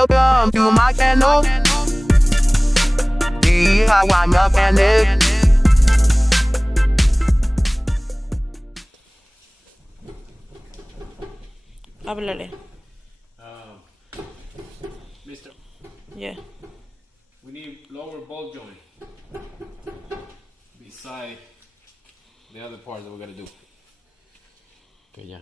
Welcome to my channel. Be how I'm mechanic. Háblale. Mister, Yeah. we need lower bolt joint beside the other part that we gotta do. Okay, yeah.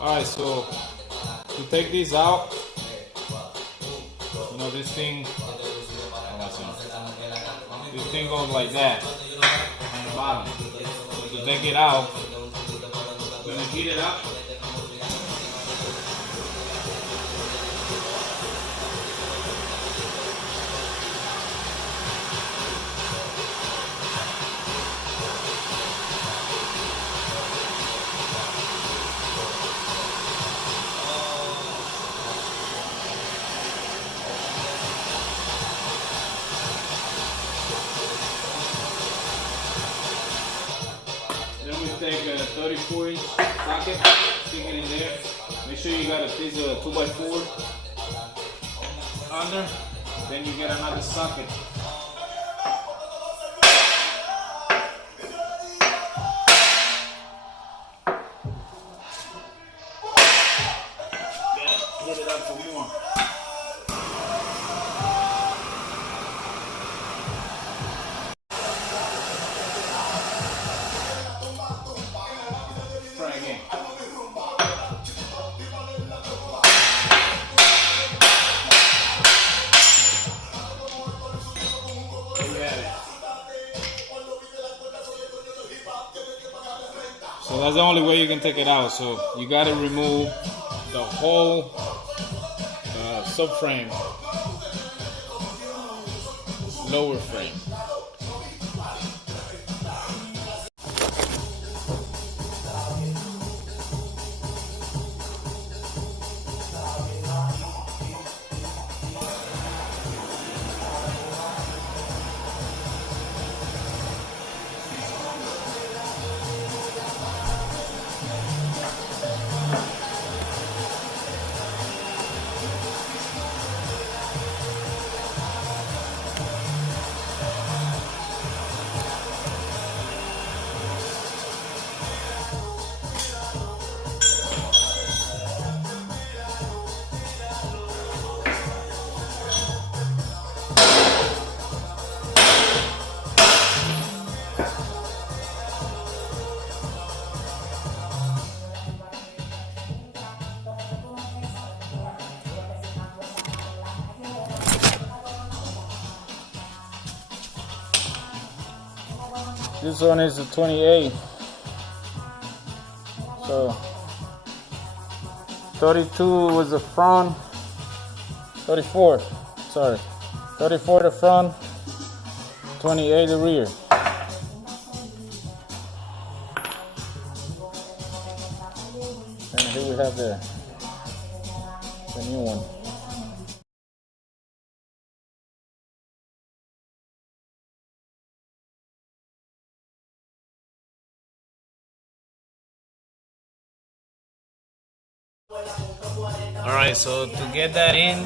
Alright, so to take this out, you know, this thing goes like that on the bottom. So to take it out, we're gonna heat it up. Then we take a 34-inch socket, stick it in there. Make sure you got a piece of 2x4 under. Then you get another socket. Get it up for more. Try again. So that's the only way you can take it out. So you got to remove the whole subframe, lower frame. This one is a 28. So 32 was the front, 34, sorry. 34 the front, 28 the rear. And here we have the new one. Alright, so to get that in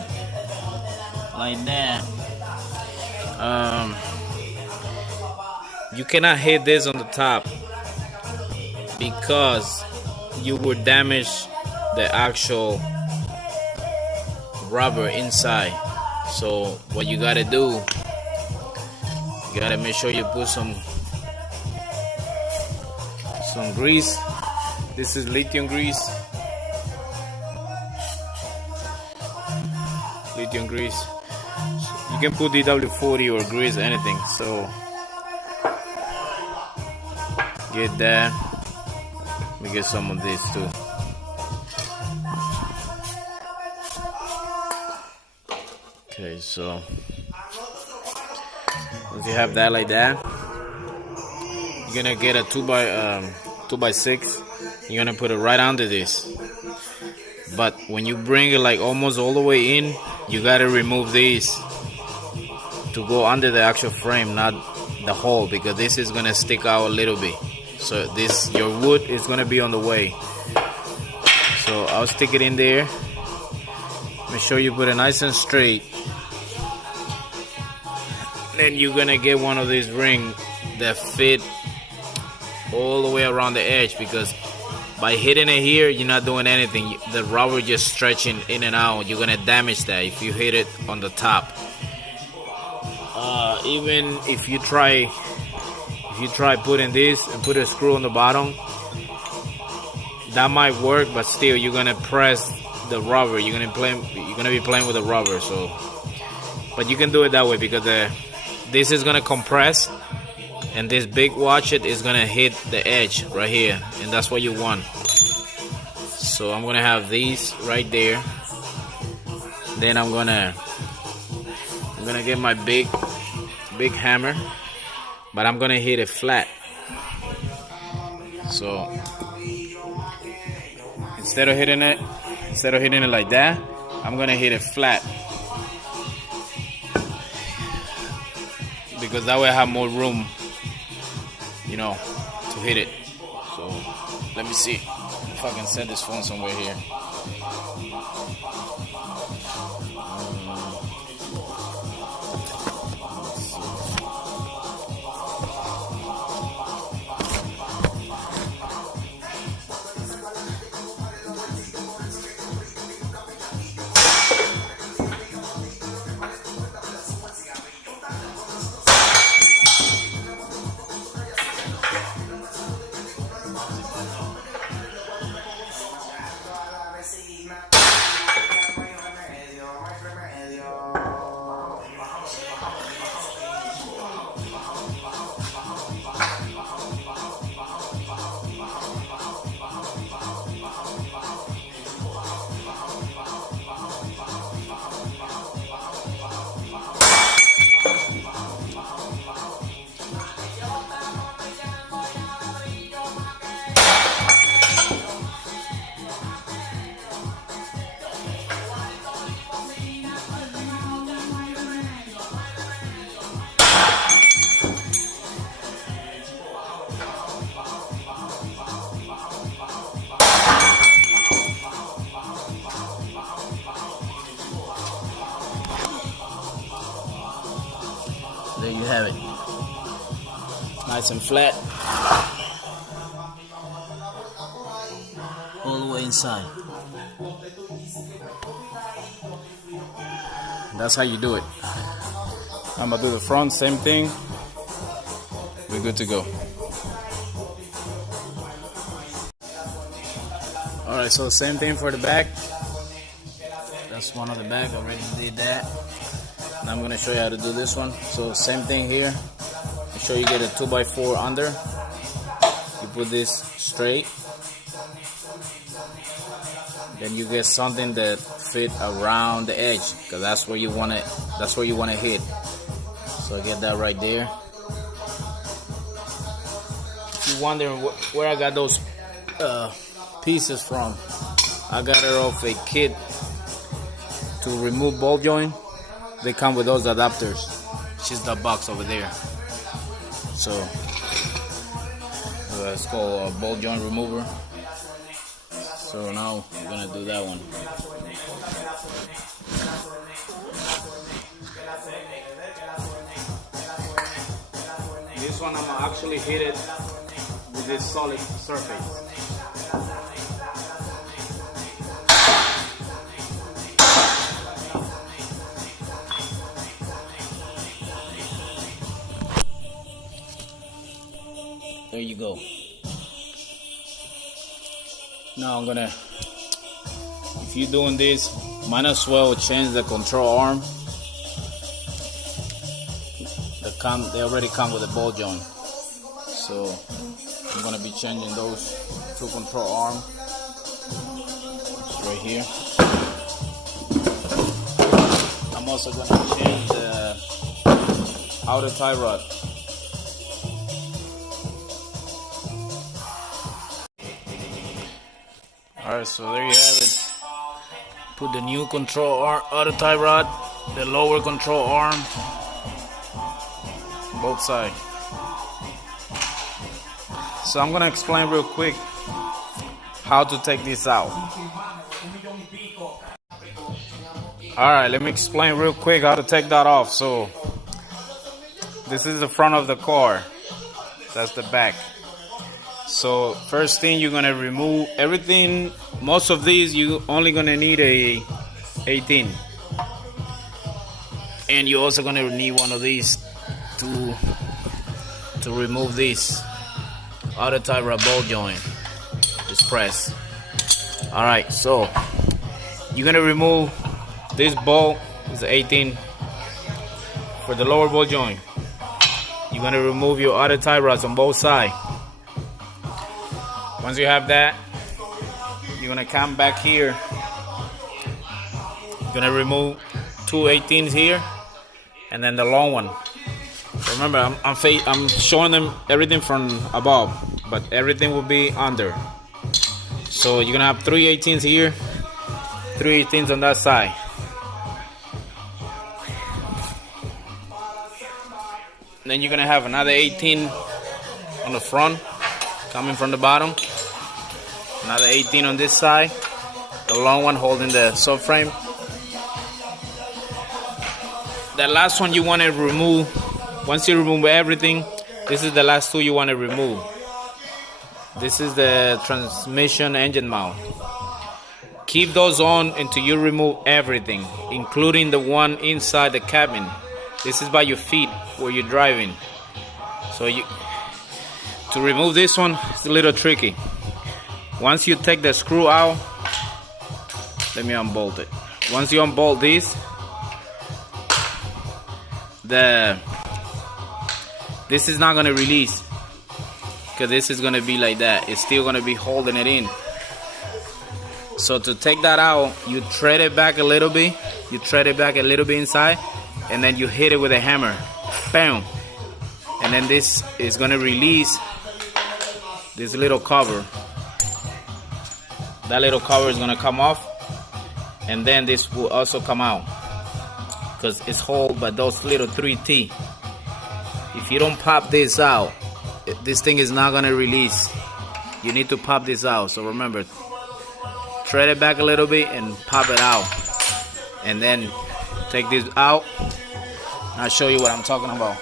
like that, you cannot hit this on the top because you would damage the actual rubber inside. So what you gotta do, you gotta make sure you put some grease. This is lithium grease. lithium grease. You can put DW40 or grease, anything. So get that. Let me get some of this too. Okay, so once you have that like that, you're gonna get a 2x6. You're gonna put it right under this. But when you bring it like almost all the way in, you gotta remove these to go under the actual frame, not the hole, because this is gonna stick out a little bit. So your wood is gonna be on the way. So I'll stick it in there. Make sure you put it nice and straight. Then you're gonna get one of these rings that fit all the way around the edge, because by hitting it here, you're not doing anything. The rubber just stretching in and out. You're gonna damage that if you hit it on the top. Even if you try putting this and put a screw on the bottom, that might work, but still you're gonna press the rubber. You're gonna be playing with the rubber. So, but you can do it that way, because this is gonna compress, and this big watchet is gonna hit the edge right here, and that's what you want. So I'm gonna have these right there. Then I'm gonna get my big hammer, but I'm gonna hit it flat. So instead of hitting it like that, I'm gonna hit it flat, because that way I have more room, to hit it. So let me see if I can set this phone somewhere here. There you have it. Nice and flat. All the way inside. That's how you do it. I'm gonna do the front, same thing. We're good to go. Alright, so same thing for the back. That's one of the back, already did that. Now I'm gonna show you how to do this one. So same thing here. Make sure you get a 2x4 under. You put this straight. Then you get something that fit around the edge, because that's where you want it. That's where you want to hit. So I get that right there. If you're wondering where I got those pieces from, I got it off a kit to remove ball joint. They come with those adapters, which is the box over there. So it's called a ball joint remover. So now we're gonna do that one. This one I'm gonna actually hit it with this solid surface. There you go. Now I'm gonna, if you're doing this Might as well change the control arm. They already come with a ball joint, so I'm gonna be changing those two control arm. It's right here. I'm also gonna change the outer tie rod. Alright, so there you have it. Put the new control arm, outer tie rod, the lower control arm, both sides. So I'm gonna explain real quick how to take this out. Alright, let me explain real quick how to take that off. So this is the front of the car, that's the back. So first thing, you're gonna remove everything. Most of these you only gonna need a 18, and you're also gonna need one of these to remove this outer tie rod ball joint, this press. All right, so you're gonna remove this ball. It's 18 for the lower ball joint. You're gonna remove your outer tie rods on both sides. Once you have that, you're gonna come back here. You're gonna remove two 18s here, and then the long one. Remember, I'm showing them everything from above, but everything will be under. So you're gonna have three 18s here, three 18s on that side. And then you're gonna have another 18 on the front, coming from the bottom. Another 18 on this side, the long one holding the subframe. The last one you want to remove. Once you remove everything, this is the last two you want to remove. This is the transmission engine mount. Keep those on until you remove everything, including the one inside the cabin. This is by your feet where you're driving. So to remove this one, it's a little tricky. Once you take the screw out, let me unbolt it. Once you unbolt this, this is not gonna release, because this is gonna be like that. It's still gonna be holding it in. So to take that out, you thread it back a little bit. You thread it back a little bit inside, and then you hit it with a hammer. Bam! And then this is gonna release this little cover. That little cover is gonna come off, and then this will also come out, because it's held by those little 3T. If you don't pop this out, this thing is not gonna release. You need to pop this out. So remember, thread it back a little bit and pop it out, and then take this out. I'll show you what I'm talking about.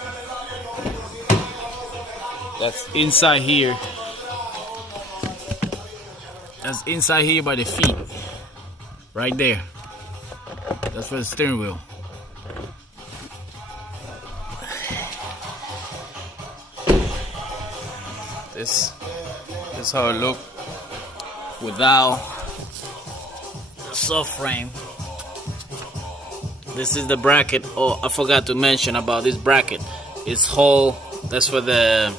That's inside here. That's inside here by the feet. Right there. That's for the steering wheel. This is how it looks without the subframe. This is the bracket. Oh, I forgot to mention about this bracket. It's whole. That's for the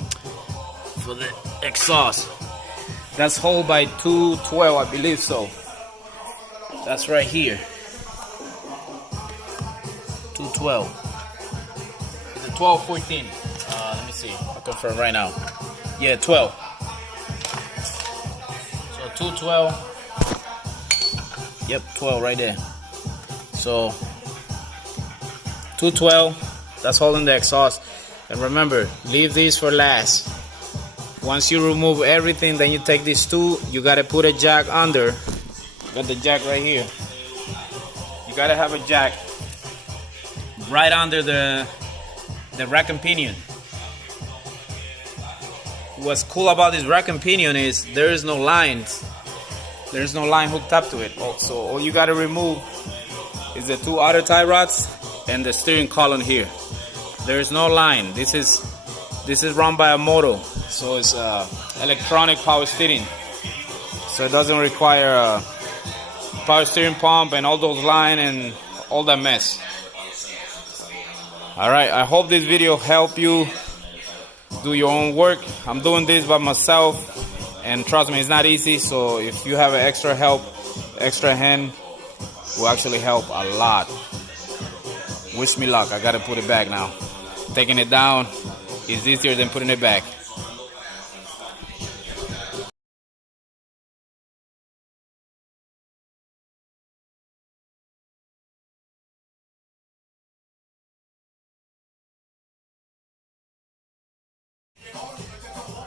exhaust. That's held by 212, I believe so. That's right here. 212. Is it 12, 14? Let me see. I'll confirm right now. Yeah, 12. So 212. Yep, 12 right there. So 212. That's holding the exhaust. And remember, leave these for last. Once you remove everything, then you take these two. You gotta put a jack under. Got the jack right here. You gotta have a jack right under the rack and pinion. What's cool about this rack and pinion is there is no lines. There's no line hooked up to it. So all you gotta remove is the two outer tie rods and the steering column here. There's no line. This is run by a motor, so it's electronic power steering. So it doesn't require power steering pump and all those lines and all that mess. Alright, I hope this video helped you do your own work. I'm doing this by myself, and trust me, it's not easy. So if you have an extra help, extra hand, will actually help a lot. Wish me luck. I gotta put it back now. Taking it down is easier than putting it back.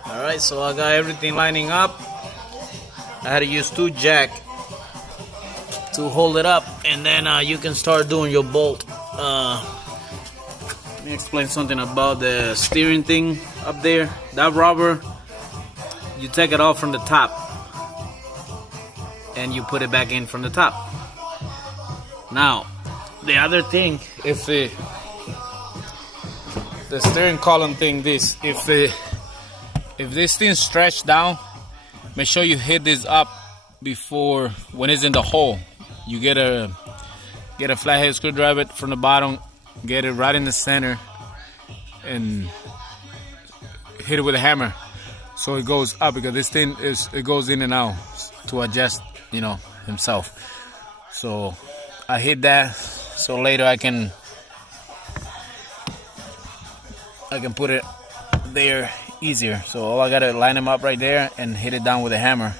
Alright, so I got everything lining up. I had to use 2 jack to hold it up, and then you can start doing your bolt. Let me explain something about the steering thing up there. That rubber, you take it off from the top and you put it back in from the top. Now, the other thing, if the steering column thing, if this thing stretched down, make sure you hit this up before, when it's in the hole. You get a flathead screwdriver from the bottom, get it right in the center, and hit it with a hammer so it goes up, because this thing it goes in and out to adjust, you know, himself. So I hit that so later I can put it there easier. So all I gotta line them up right there and hit it down with a hammer.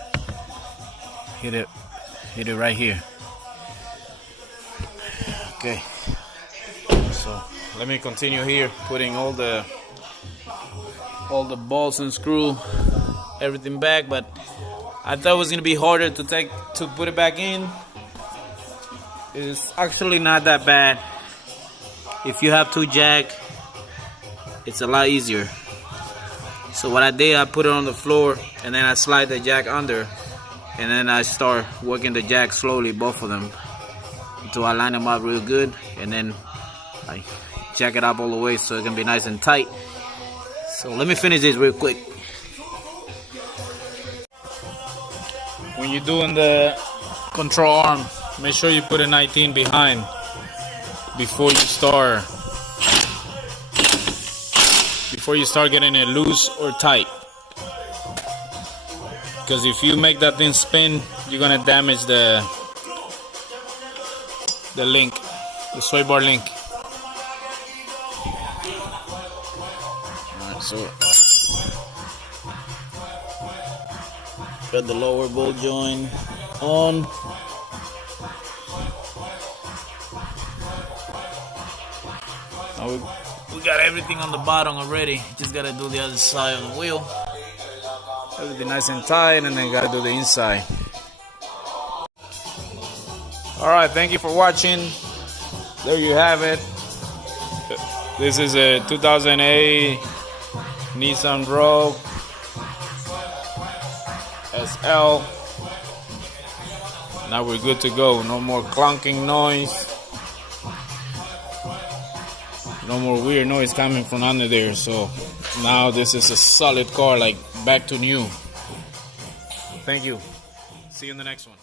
Hit it right here. Okay, so let me continue here, putting all the bolts and screw everything back. But I thought it was gonna be harder to put it back in. It's actually not that bad. If you have 2 jack, it's a lot easier. So what I did, I put it on the floor and then I slide the jack under, and then I start working the jack slowly, both of them, until I line them up real good, and then I jack it up all the way so it can be nice and tight. So let me finish this real quick. When you're doing the control arm, make sure you put a 19 behind before you start getting it loose or tight. Because if you make that thing spin, you're gonna damage the link, the sway bar link. Alright, so got the lower bolt joint on. Now we got everything on the bottom already. Just gotta do the other side of the wheel. Everything nice and tight, and then gotta do the inside. Alright, thank you for watching. There you have it. This is a 2008 Nissan Rogue SL. Now we're good to go. No more clunking noise. No more weird noise coming from under there. So now this is a solid car, like back to new. Thank you. See you in the next one.